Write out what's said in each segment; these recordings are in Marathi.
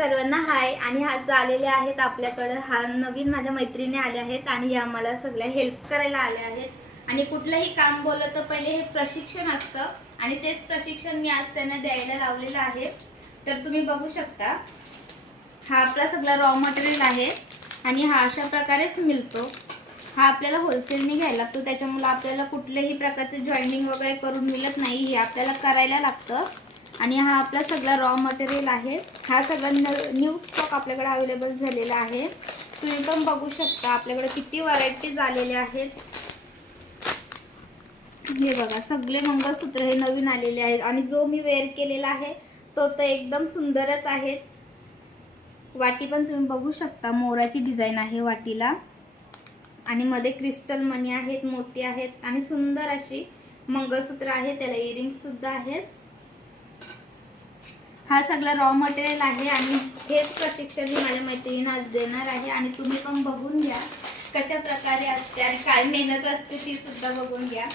सर्वांना हाय. आणि आज आलेले आहेत आपल्याकडे हा नवीन माझ्या मैत्रिणी आल्या आहेत आणि ह्या मला सगळ्या हेल्प करायला आल्या आहेत. आणि कुठलंही काम बोललं तर पहिले हे प्रशिक्षण असतं आणि तेच प्रशिक्षण मी आज त्यांना द्यायला लावलेलं आहे. तर तुम्ही बघू शकता, हा आपला सगळा रॉ मटेरियल आहे आणि हा अशा प्रकारेच मिळतो. हा आपल्याला होलसेलने घ्यायला लागतो, त्याच्यामुळे आपल्याला कुठल्याही प्रकारचे जॉईनिंग वगैरे करून मिळत नाही, हे आपल्याला करायला लागतं. आणि हा आपला सगळा रॉ मटेरियल आहे. हा सगळा न्यू स्टॉक आपल्याकडे अवेलेबल झालेला आहे. तुम्ही पण बघू शकता आपल्याकडे किती व्हरायटीज आलेल्या आहेत. हे बघा, सगळे मंगळसूत्र हे नवीन आलेले आहेत आणि जो मी वेअर केलेला आहे तो तर एकदम सुंदरच आहे. वाटी पण तुम्ही बघू शकता, मोराची डिझाईन आहे वाटीला आणि मध्ये क्रिस्टल मणी आहेत, मोती आहेत आणि सुंदर अशी मंगळसूत्र आहे, त्याला इयरिंग्स सुद्धा आहेत. हा सगळा रॉ मटेरियल आहे आणि हेच प्रशिक्षण मी माझ्या मैत्रिणींना आज देणार आहे. आणि तुम्ही पण बघून घ्या कशा प्रकारे असते आणि काय मेहनत असते ती सुद्धा बघून घ्या.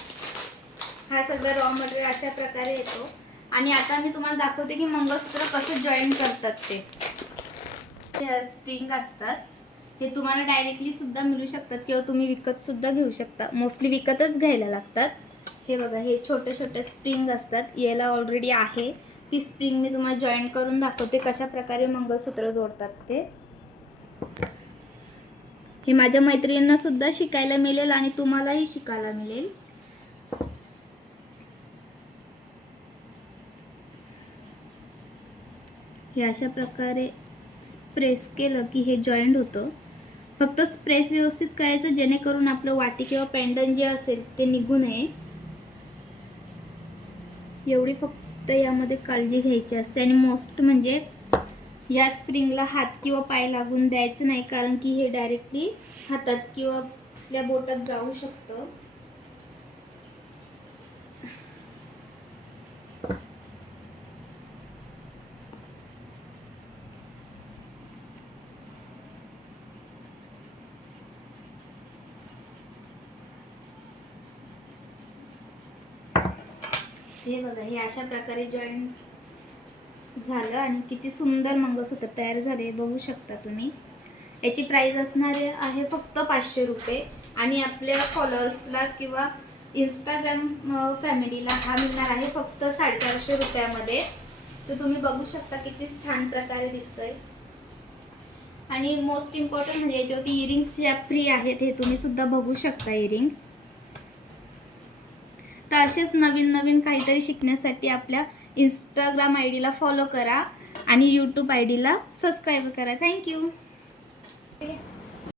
हा सगळा रॉ मटेरियल अशा प्रकारे येतो. आणि आता मी तुम्हाला दाखवते की मंगळसूत्र कसं जॉईन करतात ते. स्प्रिंग असतात, हे तुम्हाला डायरेक्टली सुद्धा मिळू शकतात किंवा तुम्ही विकत सुद्धा घेऊ शकता. मोस्टली विकतच घ्यायला लागतात. हे बघा, हे छोटे छोटे स्प्रिंग असतात, याला ऑलरेडी आहे. ती स्प्रिंग मी तुम्हाला जॉईन करून दाखवते कशा प्रकारे मंगळसूत्र जोडतात ते. हे माझ्या मैत्रिणींना सुद्धा शिकायला मिळेल आणि तुम्हालाही शिकायला मिळेल. हे अशा प्रकारे प्रेस केलं की हे जॉईंट होतं. फक्त प्रेस व्यवस्थित करायचं जेणेकरून आपलं वाटी किंवा पेंडंट जे असेल ते निघू नये, एवढी फक्त यामध्ये काळजी घ्यायची असते. आणि मोस्ट म्हणजे या स्प्रिंगला हात किंवा पाय लागून द्यायचं नाही, कारण की हे डायरेक्टली हातात किंवा आपल्या बोटात जाऊ शकतं. हे बघा, हे अशा प्रकारे जॉईन झालं आणि किती सुंदर मंगळसूत्र तयार झाले बघू शकता तुम्ही. याची प्राइस असणार आहे फक्त 500 रुपये. आणि आपल्या फॉलोअर्सला किंवा इंस्टाग्राम फॅमिलीला हा मिळणार आहे फक्त 450 रुपयामध्ये. तर तुम्ही बघू शकता किती छान प्रकारे दिसतोय. आणि मोस्ट इम्पॉर्टंट म्हणजे याच्यावरती इयरिंग्स या फ्री आहेत, हे तुम्ही सुद्धा बघू शकता इयरिंग्स. तर असेच नवीन नवीन काहीतरी शिकण्यासाठी आपल्या इंस्टाग्राम आय डीला फॉलो करा आणि यूट्यूब आय डीला सबस्क्राईब करा. थँक्यू.